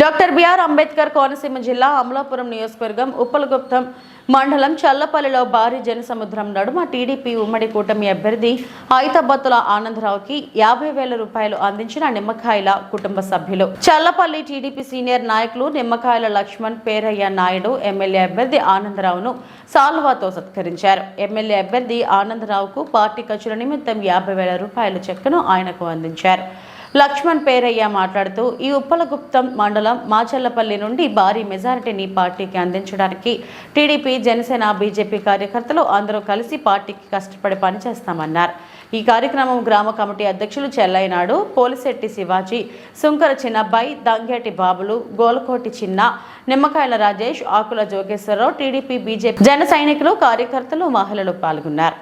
Doctor BR Ambedkar Konaseema జిల్లా అమలాపురం నియోజకవర్గం ఉప్పలగుప్తం మండలం చల్లపల్లిలో భారీ జనసముద్రం నడుమ టీడీపీ ఉమ్మడి కూటమి అభ్యర్థి ఐతబత్తుల ఆనందరావుకి 50,000 రూపాయలు అందించిన నిమ్మకాయల కుటుంబ సభ్యులు. చల్లపల్లి టీడీపీ సీనియర్ నాయకులు నిమ్మకాయల లక్ష్మణ్ పేరయ్య నాయుడు ఎమ్మెల్యే అభ్యర్థి ఆనందరావును సాల్వాతో సత్కరించారు. ఎమ్మెల్యే అభ్యర్థి ఆనందరావుకు పార్టీ ఖర్చుల నిమిత్తం 50,000 రూపాయల చెక్కును ఆయనకు అందించారు. లక్ష్మణ్ పేరయ్య మాట్లాడుతూ ఈ ఉప్పలగుప్తం మండలం మాచల్లపల్లి నుండి భారీ మెజారిటీని పార్టీకి అందించడానికి టీడీపీ, జనసేన, బీజేపీ కార్యకర్తలు అందరూ కలిసి పార్టీకి కష్టపడి పనిచేస్తామన్నారు. ఈ కార్యక్రమం గ్రామ కమిటీ అధ్యక్షులు చెల్లయ్యనాడు, పోలిశెట్టి శివాజీ, సుంకర చిన్నబ్బాయి, దంగేటి బాబులు, గోలకోటి చిన్న, నిమ్మకాయల రాజేష్, ఆకుల జోగేశ్వరరావు, టీడీపీ, బీజేపీ జన సైనికులు, కార్యకర్తలు, మహిళలు పాల్గొన్నారు.